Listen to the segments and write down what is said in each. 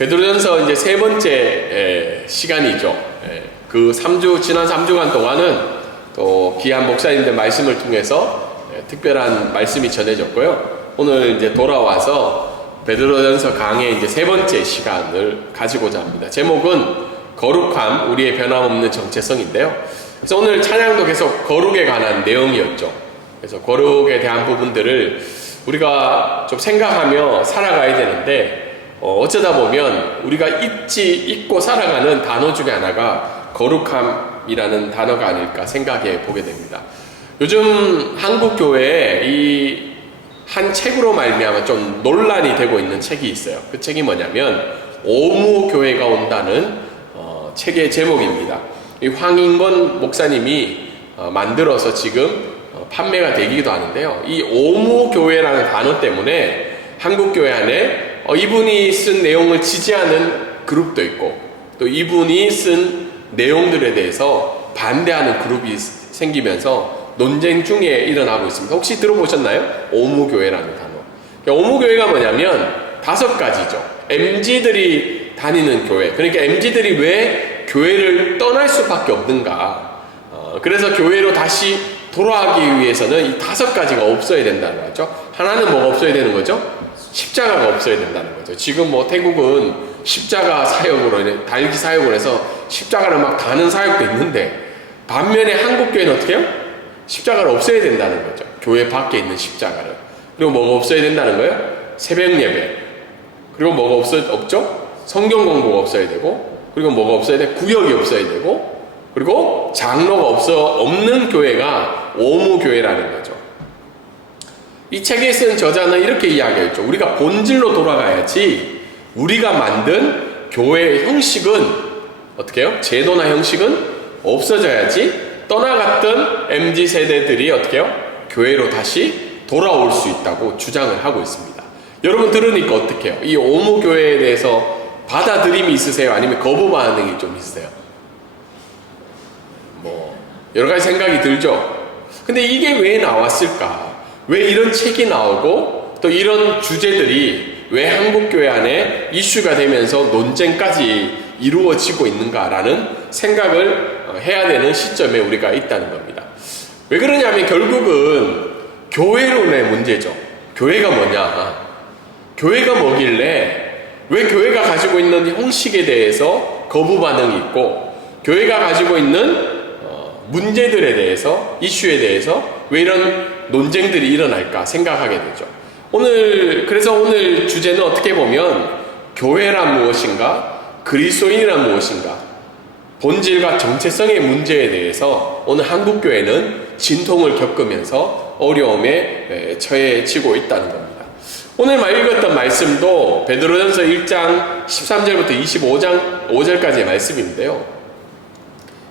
베드로전서 이제 세 번째 시간이죠. 그 지난 3주간 동안은 또 귀한 목사님들 말씀을 통해서 특별한 말씀이 전해졌고요. 오늘 이제 돌아와서 베드로전서 강의 이제 세 번째 시간을 가지고자 합니다. 제목은 거룩함, 우리의 변함없는 정체성인데요. 그래서 오늘 찬양도 계속 거룩에 관한 내용이었죠. 그래서 거룩에 대한 부분들을 우리가 좀 생각하며 살아가야 되는데, 어쩌다 보면 우리가 잊고 살아가는 단어 중에 하나가 거룩함이라는 단어가 아닐까 생각해 보게 됩니다. 요즘 한국 교회에 이 한 책으로 말미암아 좀 논란이 되고 있는 책이 있어요. 그 책이 뭐냐면 오무 교회가 온다는 책의 제목입니다. 이 황인권 목사님이 만들어서 지금 판매가 되기도 하는데요. 이 오무 교회라는 단어 때문에 한국 교회 안에 이분이 쓴 내용을 지지하는 그룹도 있고, 또 이분이 쓴 내용들에 대해서 반대하는 그룹이 생기면서 논쟁 중에 일어나고 있습니다. 혹시 들어보셨나요? 오무교회라는 단어. 오무교회가 뭐냐면 5가지죠. MZ들이 다니는 교회. 그러니까 MZ들이 왜 교회를 떠날 수밖에 없는가. 그래서 교회로 다시 돌아가기 위해서는 이 5가지가 없어야 된다는 거죠. 하나는 뭐가 없어야 되는 거죠? 십자가가 없어야 된다는 거죠. 지금 뭐 태국은 십자가 사역으로, 달기 사역을 해서 십자가를 막 다는 사역도 있는데, 반면에 한국교회는 어떻게 해요? 십자가를 없애야 된다는 거죠. 교회 밖에 있는 십자가를. 그리고 뭐가 없어야 된다는 거예요? 새벽 예배. 그리고 뭐가 없죠? 성경 공부가 없어야 되고, 그리고 뭐가 없어야 돼? 구역이 없어야 되고, 그리고 장로가 없는 교회가 오무교회라는 거죠. 이 책에 쓴 저자는 이렇게 이야기했죠. 우리가 본질로 돌아가야지 우리가 만든 교회의 형식은 어떻게 해요? 제도나 형식은 없어져야지 떠나갔던 MZ세대들이 어떻게 해요? 교회로 다시 돌아올 수 있다고 주장을 하고 있습니다. 여러분 들으니까 어떻게 해요? 이 오무교회에 대해서 받아들임이 있으세요? 아니면 거부 반응이 좀 있으세요? 여러 가지 생각이 들죠? 근데 이게 왜 나왔을까? 왜 이런 책이 나오고 또 이런 주제들이 왜 한국교회 안에 이슈가 되면서 논쟁까지 이루어지고 있는가라는 생각을 해야 되는 시점에 우리가 있다는 겁니다. 왜 그러냐면 결국은 교회론의 문제죠. 교회가 뭐냐? 교회가 뭐길래 왜 교회가 가지고 있는 형식에 대해서 거부 반응이 있고, 교회가 가지고 있는 문제들에 대해서, 이슈에 대해서 왜 이런 논쟁들이 일어날까 생각하게 되죠. 그래서 오늘 주제는 어떻게 보면 교회란 무엇인가, 그리스도인이란 무엇인가, 본질과 정체성의 문제에 대해서 오늘 한국교회는 진통을 겪으면서 어려움에 처해지고 있다는 겁니다. 오늘 읽었던 말씀도 베드로전서 1장 13절부터 5절까지의 말씀인데요.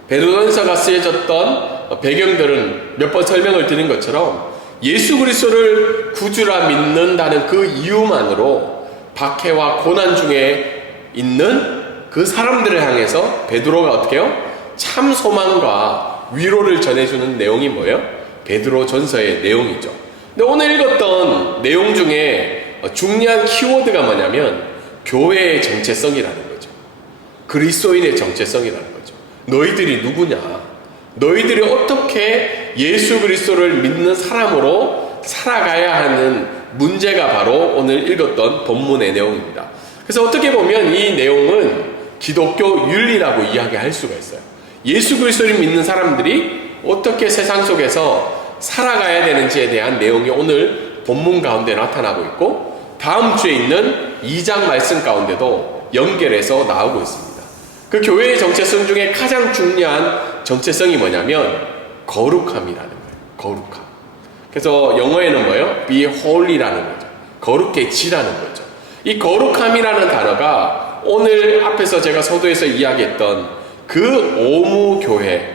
베드로전서가 쓰여졌던 배경들은 몇 번 설명을 드린 것처럼 예수 그리스도를 구주라 믿는다는 그 이유만으로 박해와 고난 중에 있는 그 사람들을 향해서 베드로가 어떻게 해요? 참 소망과 위로를 전해주는 내용이 뭐예요? 베드로전서의 내용이죠. 근데 오늘 읽었던 내용 중에 중요한 키워드가 뭐냐면 교회의 정체성이라는 거죠. 그리스도인의 정체성이라는 거죠. 너희들이 누구냐? 너희들이 어떻게 예수 그리스도를 믿는 사람으로 살아가야 하는 문제가 바로 오늘 읽었던 본문의 내용입니다. 그래서 어떻게 보면 이 내용은 기독교 윤리라고 이야기할 수가 있어요. 예수 그리스도를 믿는 사람들이 어떻게 세상 속에서 살아가야 되는지에 대한 내용이 오늘 본문 가운데 나타나고 있고, 다음 주에 있는 2장 말씀 가운데도 연결해서 나오고 있습니다. 그 교회의 정체성 중에 가장 중요한 정체성이 뭐냐면 거룩함이라는 거예요. 거룩함. 그래서 영어에는 뭐예요? Be holy라는 거죠. 거룩해지라는 거죠. 이 거룩함이라는 단어가 오늘 앞에서 제가 서두에서 이야기했던 그 오무교회의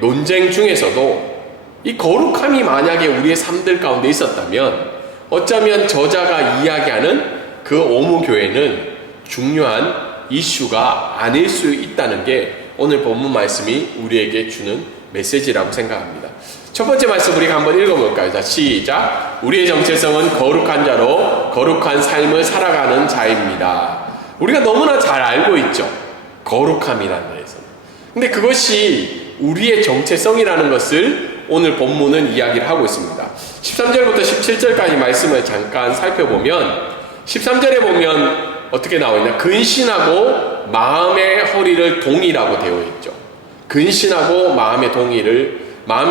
논쟁 중에서도 이 거룩함이 만약에 우리의 삶들 가운데 있었다면 어쩌면 저자가 이야기하는 그 오무교회는 중요한 이슈가 아닐 수 있다는 게 오늘 본문 말씀이 우리에게 주는 메시지라고 생각합니다. 첫 번째 말씀 우리가 한번 읽어볼까요? 자, 시작. 우리의 정체성은 거룩한 자로 거룩한 삶을 살아가는 자입니다. 우리가 너무나 잘 알고 있죠. 거룩함이라는 데에서. 근데 그것이 우리의 정체성이라는 것을 오늘 본문은 이야기를 하고 있습니다. 13절부터 17절까지 말씀을 잠깐 살펴보면 13절에 보면 어떻게 나와 있냐? 근신하고 마음의 허리를 동이라고 되어 있죠. 근신하고 마음의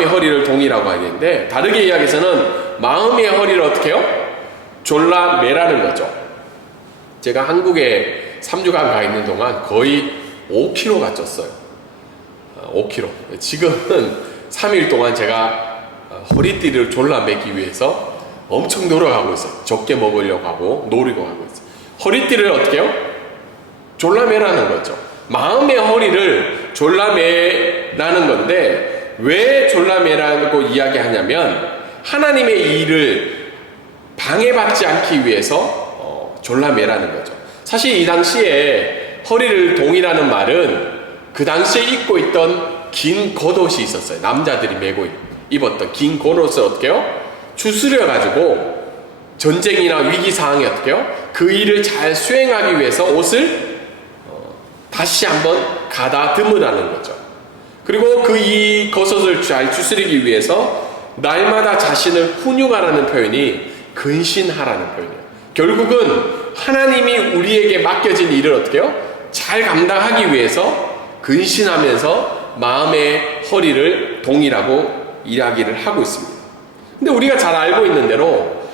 허리를 동이라고 하는데, 다르게 이야기해서는 마음의 허리를 어떻게 해요? 졸라 매라는 거죠. 제가 한국에 3주간 가 있는 동안 거의 5kg가 쪘어요. 5kg. 지금은 3일 동안 제가 허리띠를 졸라 매기 위해서 엄청 노력하고 있어요. 적게 먹으려고 하고 노리고 하고 있어요. 허리띠를 어떻게 해요? 졸라 매라는 거죠. 마음의 허리를 졸라 매라는 건데, 왜 졸라 매라고 이야기하냐면 하나님의 일을 방해받지 않기 위해서 졸라 매라는 거죠. 사실 이 당시에 허리를 동이라는 말은 그 당시에 입고 있던 긴 겉옷이 있었어요. 남자들이 메고 입었던 긴 겉옷을 어떻게 해요? 추스려 가지고 전쟁이나 위기 상황에 어떻게 해요? 그 일을 잘 수행하기 위해서 옷을 다시 한번 가다듬으라는 거죠. 그리고 이 겉옷을 잘 추스리기 위해서 날마다 자신을 훈육하라는 표현이 근신하라는 표현이에요. 결국은 하나님이 우리에게 맡겨진 일을 어떻게 해요? 잘 감당하기 위해서 근신하면서 마음의 허리를 동이라고 이야기를 하고 있습니다. 근데 우리가 잘 알고 있는 대로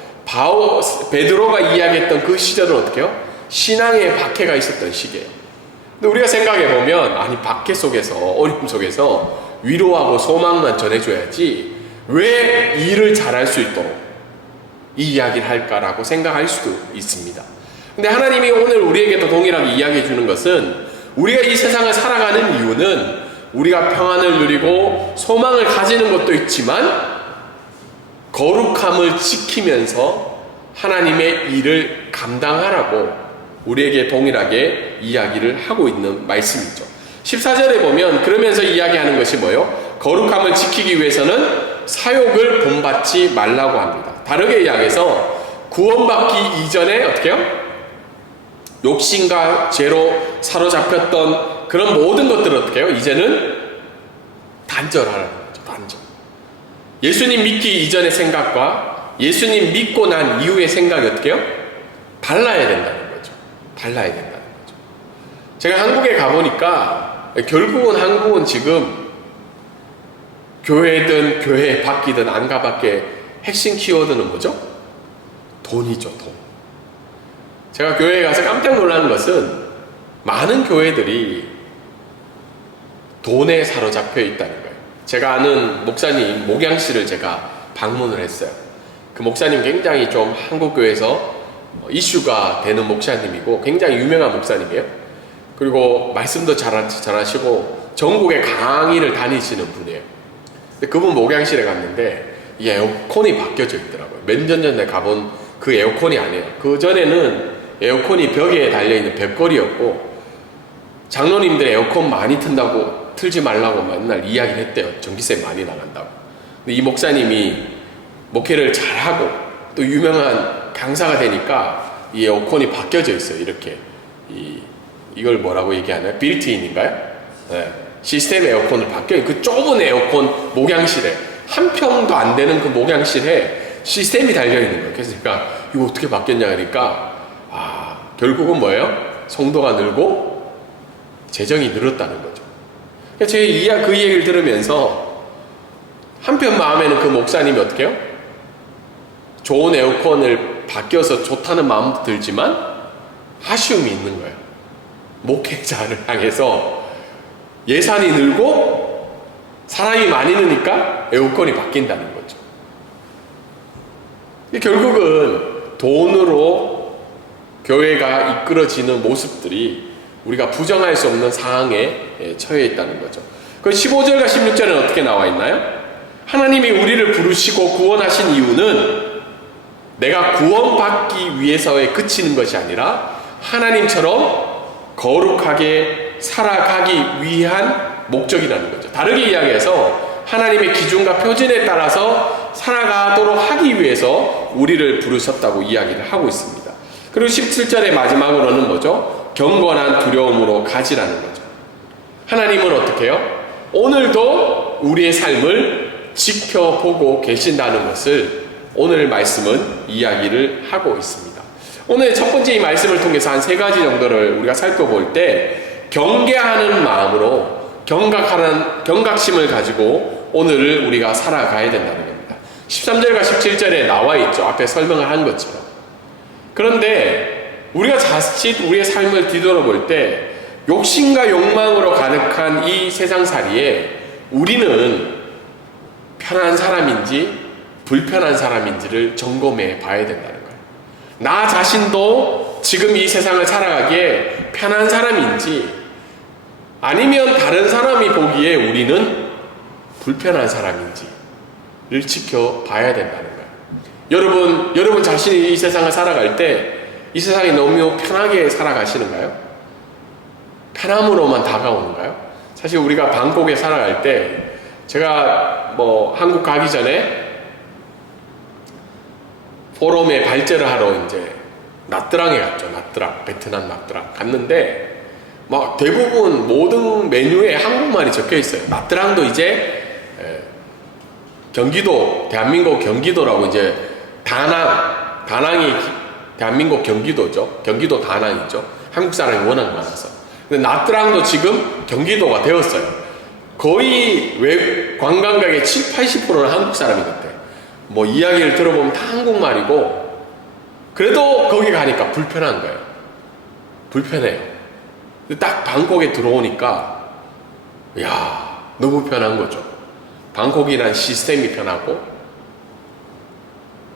베드로가 이야기했던 그 시절은 어떻게 해요? 신앙의 박해가 있었던 시기예요. 근데 우리가 생각해 보면, 아니 박해 속에서, 어려움 속에서 위로하고 소망만 전해줘야지 왜 일을 잘할 수 있도록 이 이야기를 할까라고 생각할 수도 있습니다. 근데 하나님이 오늘 우리에게도 동일하게 이야기해 주는 것은, 우리가 이 세상을 살아가는 이유는 우리가 평안을 누리고 소망을 가지는 것도 있지만 거룩함을 지키면서 하나님의 일을 감당하라고 우리에게 동일하게 이야기를 하고 있는 말씀이죠. 14절에 보면 그러면서 이야기하는 것이 뭐예요? 거룩함을 지키기 위해서는 사욕을 본받지 말라고 합니다. 다르게 이야기해서 구원받기 이전에 어떻게 해요? 욕심과 죄로 사로잡혔던 그런 모든 것들을 어떻게 해요? 이제는 단절하라는 거죠. 단절. 예수님 믿기 이전의 생각과 예수님 믿고 난 이후의 생각이 어떻게 해요? 달라야 된다는 거죠. 달라야 된다는 거죠. 제가 한국에 가보니까 결국은 한국은 지금 교회든 교회 밖이든 안 가밖에 핵심 키워드는 뭐죠? 돈이죠. 돈. 제가 교회에 가서 깜짝 놀라는 것은 많은 교회들이 돈에 사로잡혀 있다는 거예요. 제가 아는 목사님 목양씨를 제가 방문을 했어요. 그 목사님 굉장히 좀 한국교회에서 이슈가 되는 목사님이고 굉장히 유명한 목사님이에요. 그리고 말씀도 잘하시고 전국에 강의를 다니시는 분이에요. 근데 그분 목양실에 갔는데 이 에어컨이 바뀌어져 있더라고요. 몇 년 전에 가본 그 에어컨이 아니에요. 그 전에는 에어컨이 벽에 달려있는 벽걸이였고, 장로님들 에어컨 많이 틀지 말라고 맨날 이야기를 했대요. 전기세 많이 나간다고. 근데 이 목사님이 목회를 잘하고 또 유명한 강사가 되니까 이 에어컨이 바뀌어져 있어요. 이렇게 이걸 뭐라고 얘기하나요? 빌트인인가요? 네. 시스템 에어컨을 그 좁은 에어컨 목양실에 한 평도 안 되는 그 목양실에 시스템이 달려있는 거예요. 그래서 제가 이거 어떻게 바뀌었냐 그러니까 결국은 뭐예요? 성도가 늘고 재정이 늘었다는 거죠. 제가 그 얘기를 들으면서 한편 마음에는 그 목사님이 어떻게 해요? 좋은 에어컨을 바뀌어서 좋다는 마음도 들지만 아쉬움이 있는 거예요. 목회자를 향해서 예산이 늘고 사람이 많이 느니까 에어컨이 바뀐다는 거죠. 결국은 돈으로 교회가 이끌어지는 모습들이 우리가 부정할 수 없는 상황에 처해 있다는 거죠. 그 15절과 16절은 어떻게 나와 있나요? 하나님이 우리를 부르시고 구원하신 이유는 내가 구원받기 위해서에 그치는 것이 아니라 하나님처럼 거룩하게 살아가기 위한 목적이라는 거죠. 다르게 이야기해서 하나님의 기준과 표준에 따라서 살아가도록 하기 위해서 우리를 부르셨다고 이야기를 하고 있습니다. 그리고 17절의 마지막으로는 뭐죠? 경건한 두려움으로 가지라는 거죠. 하나님은 어떻게 해요? 오늘도 우리의 삶을 지켜보고 계신다는 것을 오늘 말씀은 이야기를 하고 있습니다. 오늘 첫 번째 이 말씀을 통해서 한 3가지 정도를 우리가 살펴볼 때 경계하는 마음으로 경각심을 가지고 오늘을 우리가 살아가야 된다는 겁니다. 13절과 17절에 나와 있죠. 앞에 설명을 한 것처럼. 그런데 우리가 자칫 우리의 삶을 뒤돌아볼 때 욕심과 욕망으로 가득한 이 세상살이에 우리는 편한 사람인지 불편한 사람인지를 점검해 봐야 된다는 거예요. 나 자신도 지금 이 세상을 살아가기에 편한 사람인지 아니면 다른 사람이 보기에 우리는 불편한 사람인지를 지켜봐야 된다는 거예요. 여러분 자신이 이 세상을 살아갈 때 이 세상이 너무 편하게 살아가시는가요? 편함으로만 다가오는가요? 사실 우리가 방콕에 살아갈 때 제가 한국 가기 전에 포럼에 발제를 하러 이제 나트랑에 갔죠. 베트남 나트랑 갔는데 막 대부분 모든 메뉴에 한국말이 적혀 있어요. 나트랑도 이제 경기도, 대한민국 경기도라고 이제 다낭이 대한민국 경기도죠. 경기도 다낭이죠. 한국 사람이 워낙 많아서. 근데 나트랑도 지금 경기도가 되었어요. 거의 관광객의 70~80%는 한국 사람이 같아. 이야기를 들어보면 다 한국말이고, 그래도 거기 가니까 불편한 거예요. 불편해요. 딱 방콕에 들어오니까, 너무 편한 거죠. 방콕이란 시스템이 편하고,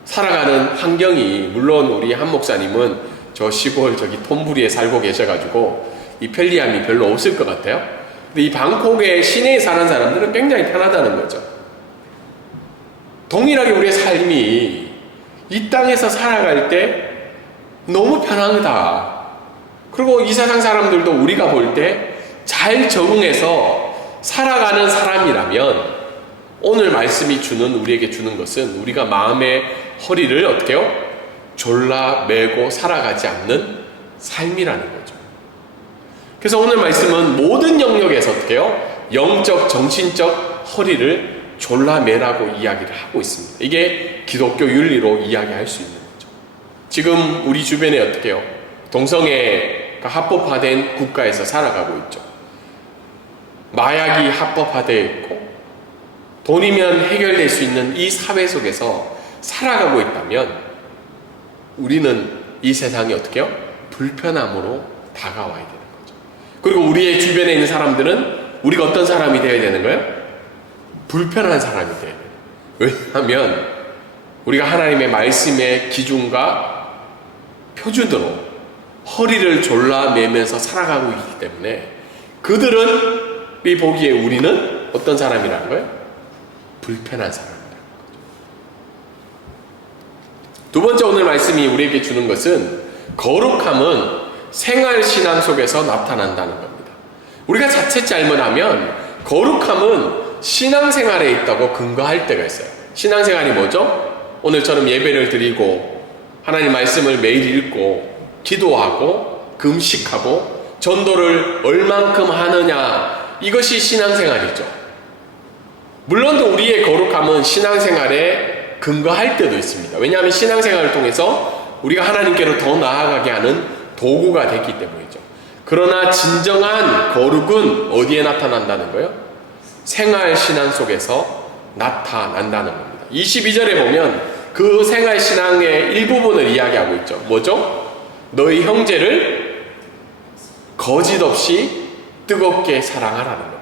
살아가는 환경이, 물론 우리 한 목사님은 저 시골 톰부리에 살고 계셔가지고, 이 편리함이 별로 없을 것 같아요. 근데 이 방콕의 시내에 사는 사람들은 굉장히 편하다는 거죠. 동일하게 우리의 삶이 이 땅에서 살아갈 때 너무 편하다. 그리고 이 세상 사람들도 우리가 볼 때 잘 적응해서 살아가는 사람이라면 오늘 말씀이 우리에게 주는 것은 우리가 마음의 허리를 어떻게 해요? 졸라매고 살아가지 않는 삶이라는 거죠. 그래서 오늘 말씀은 모든 영역에서 어떻게 해요? 영적, 정신적 허리를 졸라매라고 이야기를 하고 있습니다. 이게 기독교 윤리로 이야기할 수 있는 거죠. 지금 우리 주변에 어떻게 해요? 동성애가 합법화된 국가에서 살아가고 있죠. 마약이 합법화되어 있고 돈이면 해결될 수 있는 이 사회 속에서 살아가고 있다면 우리는 이 세상이 어떻게 해요? 불편함으로 다가와야 되는 거죠. 그리고 우리의 주변에 있는 사람들은 우리가 어떤 사람이 되어야 되는 거예요? 불편한 사람이 되어야 돼요. 왜냐하면 우리가 하나님의 말씀의 기준과 표준으로 허리를 졸라매면서 살아가고 있기 때문에 그들이 보기에 우리는 어떤 사람이라는 거예요? 불편한 사람이라는 거죠. 두 번째 오늘 말씀이 우리에게 주는 것은 거룩함은 생활신앙 속에서 나타난다는 겁니다. 우리가 자칫 잘못하면 거룩함은 신앙생활에 있다고 근거할 때가 있어요. 신앙생활이 뭐죠? 오늘처럼 예배를 드리고 하나님 말씀을 매일 읽고 기도하고 금식하고 전도를 얼만큼 하느냐, 이것이 신앙생활이죠. 물론 우리의 거룩함은 신앙생활에 근거할 때도 있습니다. 왜냐하면 신앙생활을 통해서 우리가 하나님께로 더 나아가게 하는 도구가 됐기 때문이죠. 그러나 진정한 거룩은 어디에 나타난다는 거예요? 생활신앙 속에서 나타난다는 겁니다. 22절에 보면 그 생활신앙의 일부분을 이야기하고 있죠. 뭐죠? 너희 형제를 거짓없이 뜨겁게 사랑하라는 겁니다.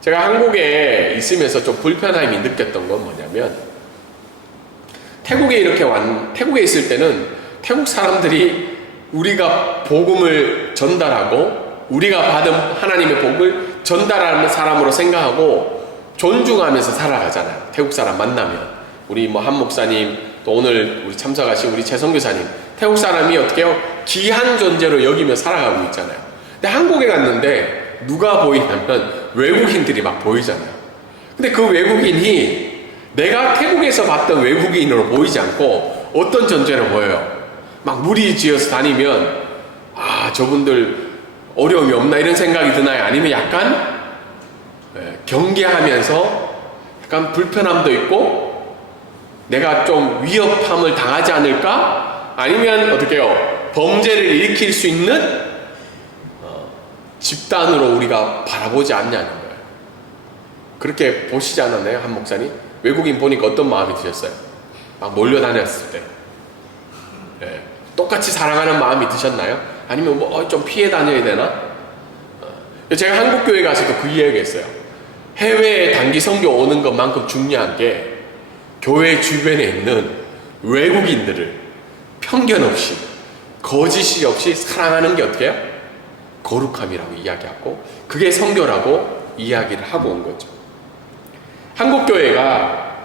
제가 한국에 있으면서 좀 불편함이 느꼈던 건 뭐냐면, 태국에 있을 때는 태국 사람들이 우리가 복음을 전달하고 우리가 받은 하나님의 복을 전달하는 사람으로 생각하고 존중하면서 살아가잖아요. 태국 사람 만나면 우리 한 목사님, 또 오늘 우리 참석하신 우리 최성교사님, 태국 사람이 어떻게 해요? 귀한 존재로 여기며 살아가고 있잖아요. 근데 한국에 갔는데 누가 보이냐면 외국인들이 막 보이잖아요. 근데 그 외국인이 내가 태국에서 봤던 외국인으로 보이지 않고 어떤 존재로 보여요. 막 무리지어서 다니면 저분들 어려움이 없나 이런 생각이 드나요? 아니면 약간 경계하면서 약간 불편함도 있고 내가 좀 위협함을 당하지 않을까? 아니면 어떻게 해요? 범죄를 일으킬 수 있는 집단으로 우리가 바라보지 않냐는 거예요. 그렇게 보시지 않았나요? 한 목사님? 외국인 보니까 어떤 마음이 드셨어요? 막 몰려다녔을 때 똑같이 사랑하는 마음이 드셨나요? 아니면 좀 피해 다녀야 되나? 제가 한국 교회 가서도 그 이야기했어요. 해외에 단기 선교 오는 것만큼 중요한 게 교회 주변에 있는 외국인들을 편견 없이 거짓이 없이 사랑하는 게 어떻게 해요? 거룩함이라고 이야기하고 그게 선교라고 이야기를 하고 온 거죠. 한국 교회가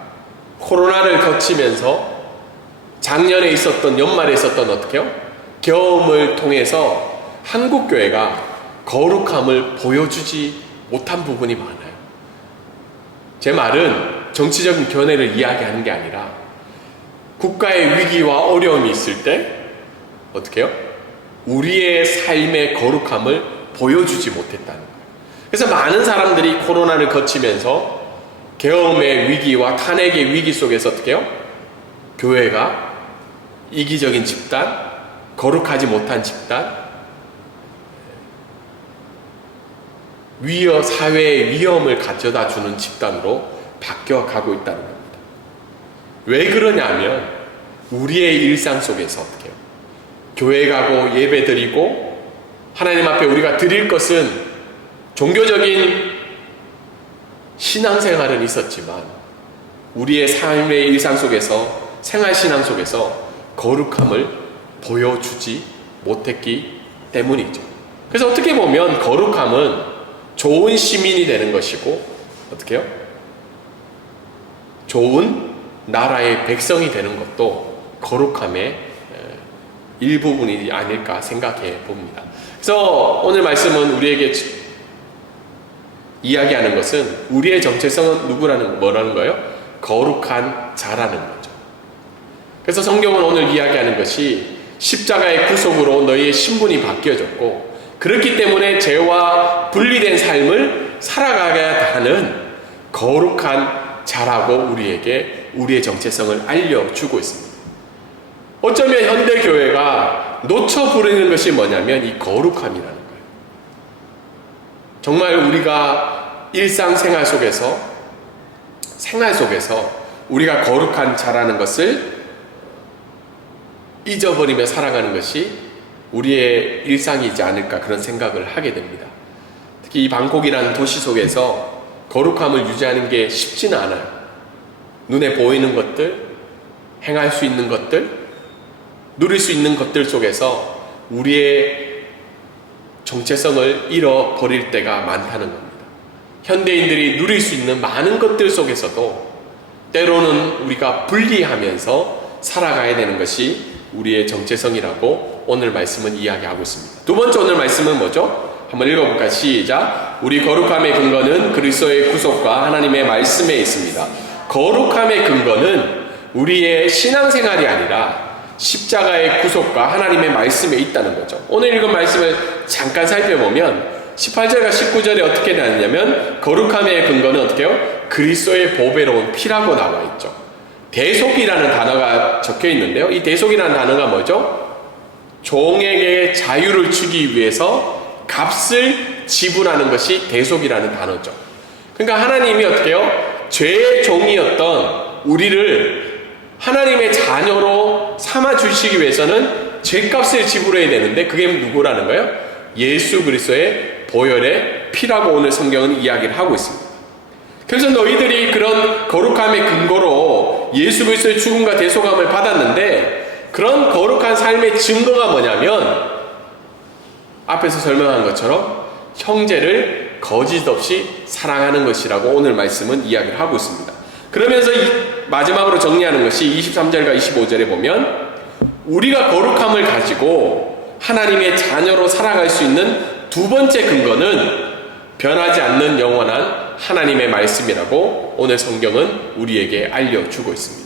코로나를 거치면서 작년에 있었던 연말에 있었던 어떻게 해요? 경험을 통해서 한국 교회가 거룩함을 보여주지 못한 부분이 많아요. 제 말은 정치적인 견해를 이야기하는 게 아니라 국가의 위기와 어려움이 있을 때 어떻게 해요? 우리의 삶의 거룩함을 보여주지 못했다는 거예요. 그래서 많은 사람들이 코로나를 거치면서 계엄의 위기와 탄핵의 위기 속에서 어떻게 해요? 교회가 이기적인 집단, 거룩하지 못한 집단, 사회의 위험을 가져다 주는 집단으로 바뀌어가고 있다는 겁니다. 왜 그러냐면 우리의 일상 속에서 어떻게 해요? 교회 가고 예배 드리고 하나님 앞에 우리가 드릴 것은 종교적인 신앙생활은 있었지만 우리의 삶의 일상 속에서 생활신앙 속에서 거룩함을 보여주지 못했기 때문이죠. 그래서 어떻게 보면 거룩함은 좋은 시민이 되는 것이고 어떻게 해요? 좋은 나라의 백성이 되는 것도 거룩함의 일부분이 아닐까 생각해 봅니다. 그래서 오늘 말씀은 우리에게 이야기하는 것은 우리의 정체성은 뭐라는 거예요? 거룩한 자라는 거죠. 그래서 성경은 오늘 이야기하는 것이 십자가의 구속으로 너희의 신분이 바뀌어졌고 그렇기 때문에 죄와 분리된 삶을 살아가야 하는 거룩한 자라고 우리에게 우리의 정체성을 알려주고 있습니다. 어쩌면 현대교회가 놓쳐 부르는 것이 뭐냐면 이 거룩함이라는 거예요. 정말 우리가 일상생활 속에서 우리가 거룩한 자라는 것을 잊어버리며 살아가는 것이 우리의 일상이지 않을까 그런 생각을 하게 됩니다. 특히 이 방콕이라는 도시 속에서 거룩함을 유지하는 게 쉽지는 않아요. 눈에 보이는 것들, 행할 수 있는 것들, 누릴 수 있는 것들 속에서 우리의 정체성을 잃어버릴 때가 많다는 겁니다. 현대인들이 누릴 수 있는 많은 것들 속에서도 때로는 우리가 분리하면서 살아가야 되는 것이 우리의 정체성이라고 오늘 말씀은 이야기하고 있습니다. 두 번째 오늘 말씀은 뭐죠? 한번 읽어볼까요? 시작! 우리 거룩함의 근거는 그리스도의 구속과 하나님의 말씀에 있습니다. 거룩함의 근거는 우리의 신앙생활이 아니라 십자가의 구속과 하나님의 말씀에 있다는 거죠. 오늘 읽은 말씀을 잠깐 살펴보면 18절과 19절에 어떻게 나왔냐면 거룩함의 근거는 어떻게 해요? 그리스도의 보배로운 피라고 나와 있죠. 대속이라는 단어가 적혀 있는데요. 이 대속이라는 단어가 뭐죠? 종에게 자유를 주기 위해서 값을 지불하는 것이 대속이라는 단어죠. 그러니까 하나님이 어떻게 해요? 죄의 종이었던 우리를 하나님의 자녀로 삼아 주시기 위해서는 죄값을 지불해야 되는데 그게 누구라는 거예요? 예수 그리스도의 보혈의 피라고 오늘 성경은 이야기를 하고 있습니다. 그래서 너희들이 그런 거룩함의 근거로 예수 그리스도의 죽음과 대속함을 받았는데 그런 거룩한 삶의 증거가 뭐냐면 앞에서 설명한 것처럼 형제를 거짓 없이 사랑하는 것이라고 오늘 말씀은 이야기를 하고 있습니다. 그러면서 마지막으로 정리하는 것이 23절과 25절에 보면 우리가 거룩함을 가지고 하나님의 자녀로 살아갈 수 있는 두 번째 근거는 변하지 않는 영원한 하나님의 말씀이라고 오늘 성경은 우리에게 알려주고 있습니다.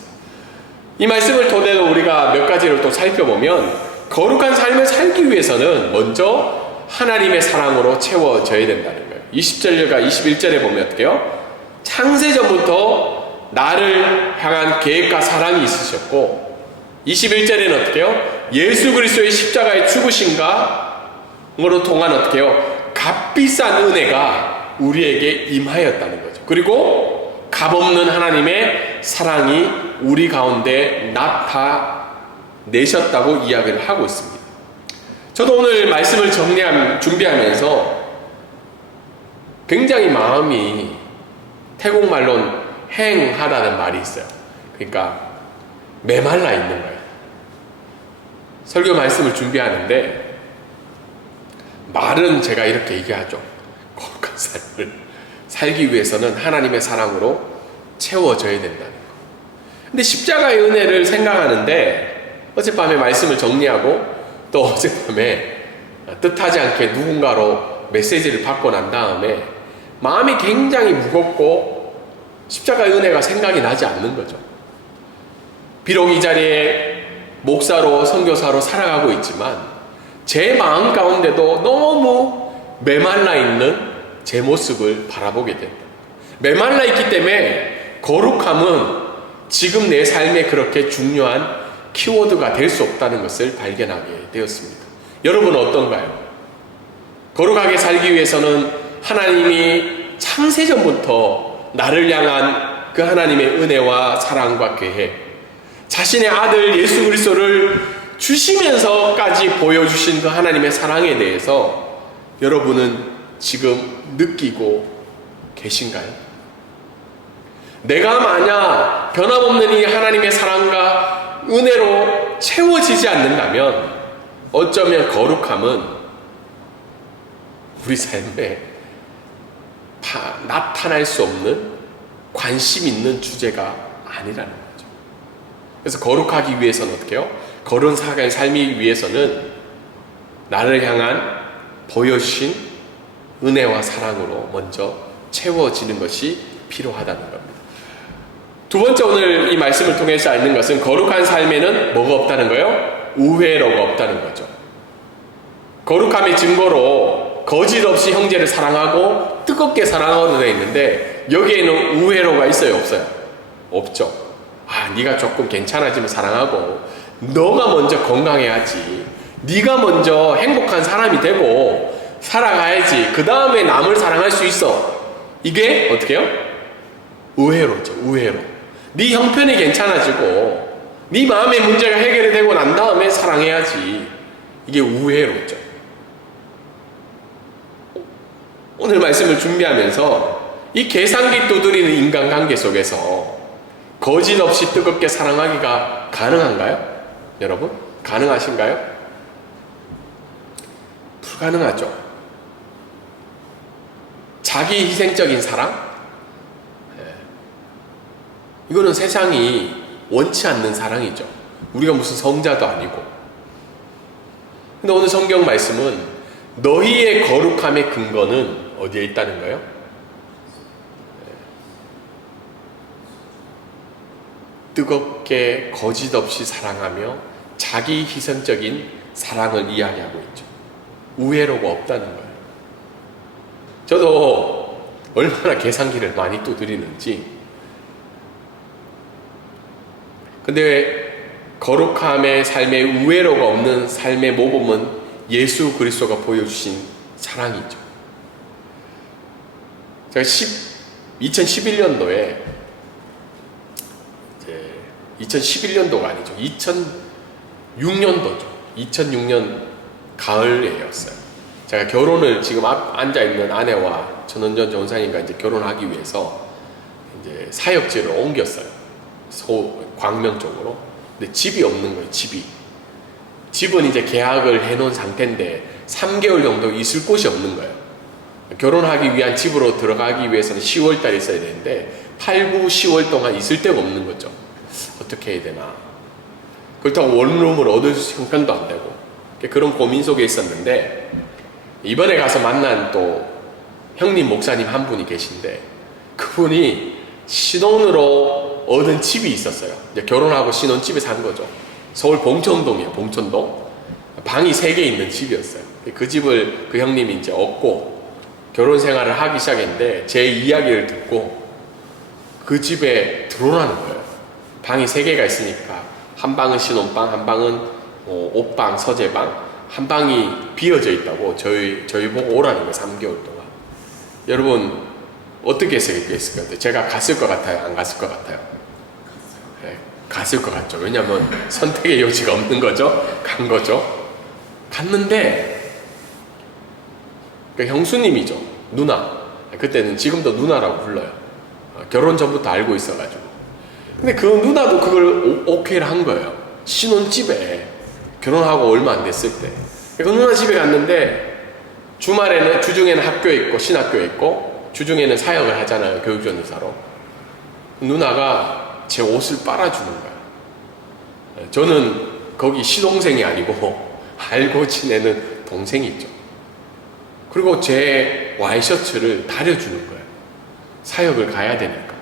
이 말씀을 토대로 우리가 몇 가지를 또 살펴보면 거룩한 삶을 살기 위해서는 먼저 하나님의 사랑으로 채워져야 된다는 거예요. 20절과 21절에 보면 어떻게요? 창세전부터 나를 향한 계획과 사랑이 있으셨고 21절에는 어떻게요? 예수 그리스도의 십자가의 죽으심으로 통한 어떻게요? 값비싼 은혜가 우리에게 임하였다는 거죠. 그리고 값없는 하나님의 사랑이 우리 가운데 나타내셨다고 이야기를 하고 있습니다. 저도 오늘 말씀을 준비하면서 굉장히 마음이 태국말로는 행하다는 말이 있어요. 그러니까 메말라 있는 거예요. 설교 말씀을 준비하는데 말은 제가 이렇게 얘기하죠. 거룩한 삶을 살기 위해서는 하나님의 사랑으로 채워져야 된다는 거. 근데 십자가의 은혜를 생각하는데 어젯밤에 말씀을 정리하고 또 어젯밤에 뜻하지 않게 누군가로 메시지를 받고 난 다음에 마음이 굉장히 무겁고 십자가의 은혜가 생각이 나지 않는 거죠. 비록 이 자리에 목사로 선교사로 살아가고 있지만 제 마음 가운데도 너무 메말라 있는 제 모습을 바라보게 된다. 메말라 있기 때문에 거룩함은 지금 내 삶에 그렇게 중요한 키워드가 될 수 없다는 것을 발견하게 되었습니다. 여러분은 어떤가요? 거룩하게 살기 위해서는 하나님이 창세전부터 나를 향한 그 하나님의 은혜와 사랑과 계획, 자신의 아들 예수 그리스도를 주시면서까지 보여주신 그 하나님의 사랑에 대해서 여러분은 지금 느끼고 계신가요? 내가 만약 변함없는 이 하나님의 사랑과 은혜로 채워지지 않는다면 어쩌면 거룩함은 우리 삶에 나타날 수 없는 관심 있는 주제가 아니라는 거죠. 그래서 거룩하기 위해서는 어떻게 해요? 거룩하게 삶이 위해서는 나를 향한 보여주신 은혜와 사랑으로 먼저 채워지는 것이 필요하다는 겁니다. 두 번째, 오늘 이 말씀을 통해서 알는 것은 거룩한 삶에는 뭐가 없다는 거예요? 우회로가 없다는 거죠. 거룩함의 증거로 거짓 없이 형제를 사랑하고 뜨겁게 사랑하고 되어 있는데 여기에는 우회로가 있어요, 없어요? 없죠. 네가 조금 괜찮아지면 사랑하고 너가 먼저 건강해야지, 네가 먼저 행복한 사람이 되고 살아가야지, 그 다음에 남을 사랑할 수 있어. 이게 어떻게 해요? 우회로죠. 우회로. 네 형편이 괜찮아지고 네 마음의 문제가 해결이 되고 난 다음에 사랑해야지. 이게 우회로죠. 오늘 말씀을 준비하면서 이 계산기 두드리는 인간관계 속에서 거짓 없이 뜨겁게 사랑하기가 가능한가요? 여러분, 가능하신가요? 불가능하죠. 자기 희생적인 사랑? 이거는 세상이 원치 않는 사랑이죠. 우리가 무슨 성자도 아니고. 근데 오늘 성경 말씀은 너희의 거룩함의 근거는 어디에 있다는 거예요? 뜨겁게 거짓 없이 사랑하며 자기 희생적인 사랑을 이야기하고 있죠. 우회로가 없다는 거예요. 저도 얼마나 계산기를 많이 두드리는지. 근데 거룩함의 삶에 우회로가 없는 삶의 모범은 예수 그리스도가 보여주신 사랑이죠. 제가 2011년도에 2011년도가 아니죠. 2006년도죠. 2006년 가을에였어요. 제가 결혼을 지금 앉아있는 아내와 전원전 전사님과 이제 결혼하기 위해서 이제 사역지를 옮겼어요. 광명 쪽으로. 근데 집이 없는 거예요, 집이. 집은 이제 계약을 해놓은 상태인데 3개월 정도 있을 곳이 없는 거예요. 결혼하기 위한 집으로 들어가기 위해서는 10월 달에 있어야 되는데 8, 9, 10월 동안 있을 데가 없는 거죠. 어떻게 해야 되나. 그렇다고 원룸을 얻을 형편도 안 되고 그런 고민 속에 있었는데 이번에 가서 만난 또 형님 목사님 한 분이 계신데 그분이 신혼으로 얻은 집이 있었어요. 이제 결혼하고 신혼집에 산 거죠. 서울 봉천동이에요. 봉천동. 방이 3개 있는 집이었어요. 그 집을 그 형님이 이제 얻고 결혼 생활을 하기 시작했는데 제 이야기를 듣고 그 집에 들어오라는 거예요. 방이 3개가 있으니까 한 방은 신혼방, 한 방은 옷방, 서재방, 한 방이 비어져 있다고 저희 보고 오라는 거예요. 3개월 동안. 여러분 어떻게 생각했을까요? 제가 갔을 것 같아요? 안 갔을 것 같아요? 네, 갔을 것 같죠. 왜냐하면 선택의 여지가 없는 거죠. 간 거죠. 갔는데 그 형수님이죠. 누나. 그때는 지금도 누나라고 불러요. 결혼 전부터 알고 있어가지고. 근데 그 누나도 그걸 오케이를 한 거예요. 신혼집에 결혼하고 얼마 안 됐을 때. 그 누나 집에 갔는데 주말에는 주중에는 학교에 있고 신학교에 있고 주중에는 사역을 하잖아요. 교육전도사로. 누나가 제 옷을 빨아주는 거예요. 저는 거기 시동생이 아니고 알고 지내는 동생이 있죠. 그리고 제 와이셔츠를 다려주는 거예요. 사역을 가야 되니까.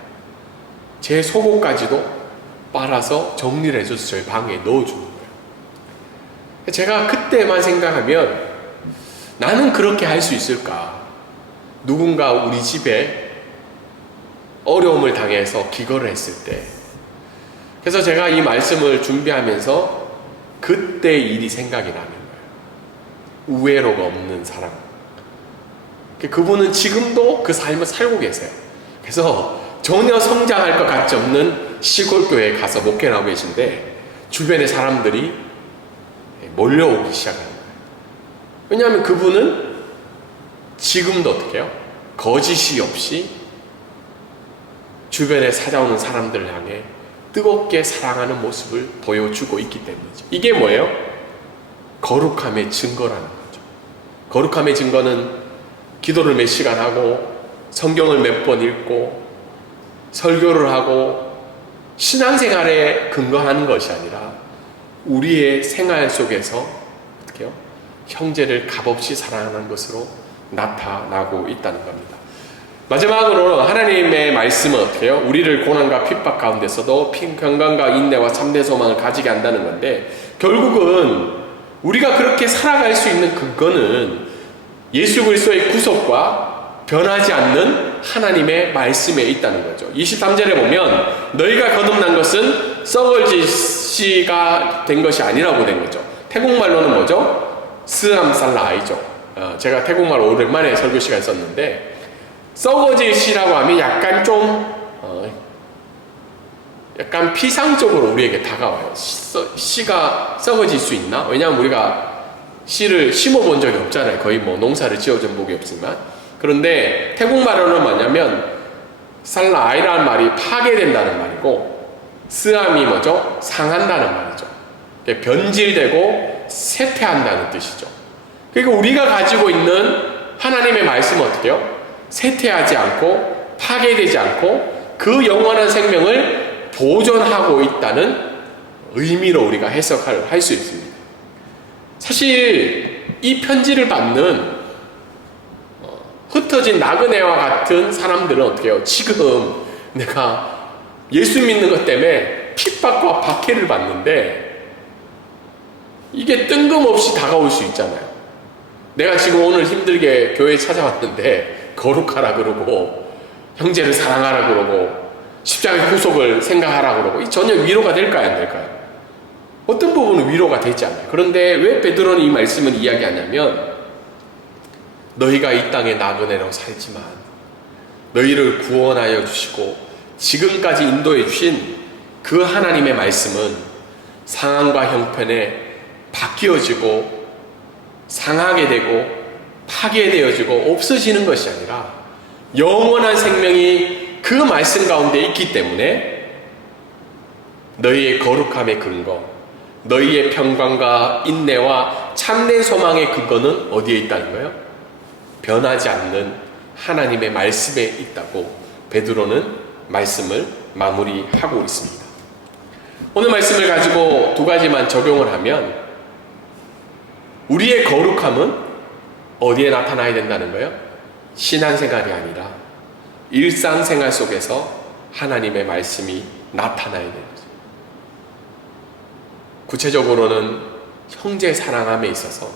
제 속옷까지도 빨아서 정리를 해줘서 저희 방에 넣어주는 거예요. 제가 그때만 생각하면 나는 그렇게 할 수 있을까? 누군가 우리 집에 어려움을 당해서 기거를 했을 때. 그래서 제가 이 말씀을 준비하면서 그때 일이 생각이 나는 거예요. 우애로가 없는 사람. 그분은 지금도 그 삶을 살고 계세요. 그래서 전혀 성장할 것 같지 없는 시골교회에 가서 목회를 하고 계신데 주변의 사람들이 몰려오기 시작합니다. 왜냐하면 그분은 지금도 어떻게 해요? 거짓이 없이 주변에 찾아오는 사람들을 향해 뜨겁게 사랑하는 모습을 보여주고 있기 때문이죠. 이게 뭐예요? 거룩함의 증거라는 거죠. 거룩함의 증거는 기도를 몇 시간 하고 성경을 몇 번 읽고 설교를 하고 신앙생활에 근거하는 것이 아니라 우리의 생활 속에서 어떻게 해요? 형제를 값없이 사랑하는 것으로 나타나고 있다는 겁니다. 마지막으로 하나님의 말씀은 어떻게 해요? 우리를 고난과 핍박 가운데서도 평강과 인내와 참된 소망을 가지게 한다는 건데 결국은 우리가 그렇게 살아갈 수 있는 근거는 예수 그리스도의 구속과 변하지 않는 하나님의 말씀에 있다는 거죠. 23절에 보면 너희가 거듭난 것은 썩어지시가 된 것이 아니라고 된 거죠. 태국말로는 뭐죠? 스암살라아이죠. 제가 태국말 오랜만에 설교 시간 썼는데 썩어지시라고 하면 약간 좀 약간 피상적으로 우리에게 다가와요. 씨가 썩어질 수 있나? 왜냐하면 우리가 씨를 심어본 적이 없잖아요. 거의 뭐 농사를 지어준 적이 없지만. 그런데 태국말로는 뭐냐면 살라아이라는 말이 파괴된다는 말이고 스암이 뭐죠? 상한다는 말이죠. 변질되고 쇠퇴한다는 뜻이죠. 그러니까 우리가 가지고 있는 하나님의 말씀은 어떻게 해요? 쇠퇴하지 않고 파괴되지 않고 그 영원한 생명을 보존하고 있다는 의미로 우리가 해석을 할 수 있습니다. 사실 이 편지를 받는 흩어진 나그네와 같은 사람들은 어떻게 해요? 지금 내가 예수 믿는 것 때문에 핍박과 박해를 받는데 이게 뜬금없이 다가올 수 있잖아요. 내가 지금 오늘 힘들게 교회에 찾아왔는데 거룩하라 그러고 형제를 사랑하라 그러고 십자가의 구속을 생각하라 그러고 전혀 위로가 될까요? 안 될까요? 어떤 부분은 위로가 되지 않아요. 그런데 왜 베드로는 이 말씀을 이야기하냐면 너희가 이 땅에 나그네로 살지만 너희를 구원하여 주시고 지금까지 인도해 주신 그 하나님의 말씀은 상황과 형편에 바뀌어지고 상하게 되고 파괴되어지고 없어지는 것이 아니라 영원한 생명이 그 말씀 가운데 있기 때문에 너희의 거룩함의 근거, 너희의 평강과 인내와 참된 소망의 근거는 어디에 있다는 거예요? 변하지 않는 하나님의 말씀에 있다고 베드로는 말씀을 마무리하고 있습니다. 오늘 말씀을 가지고 두 가지만 적용을 하면 우리의 거룩함은 어디에 나타나야 된다는 거예요? 신앙생활이 아니라 일상생활 속에서 하나님의 말씀이 나타나야 되는 거죠. 구체적으로는 형제 사랑함에 있어서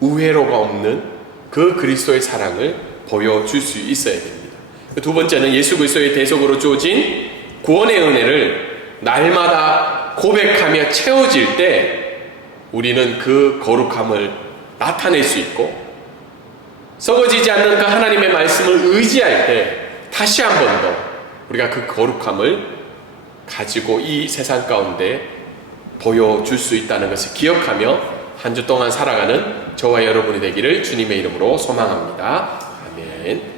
우회로가 없는 그 그리스도의 사랑을 보여줄 수 있어야 됩니다. 두 번째는 예수 그리스도의 대속으로 주어진 구원의 은혜를 날마다 고백하며 채워질 때 우리는 그 거룩함을 나타낼 수 있고, 썩어지지 않는 그 하나님의 말씀을 의지할 때 다시 한 번 더 우리가 그 거룩함을 가지고 이 세상 가운데 보여줄 수 있다는 것을 기억하며 한 주 동안 살아가는 저와 여러분이 되기를 주님의 이름으로 소망합니다. 아멘.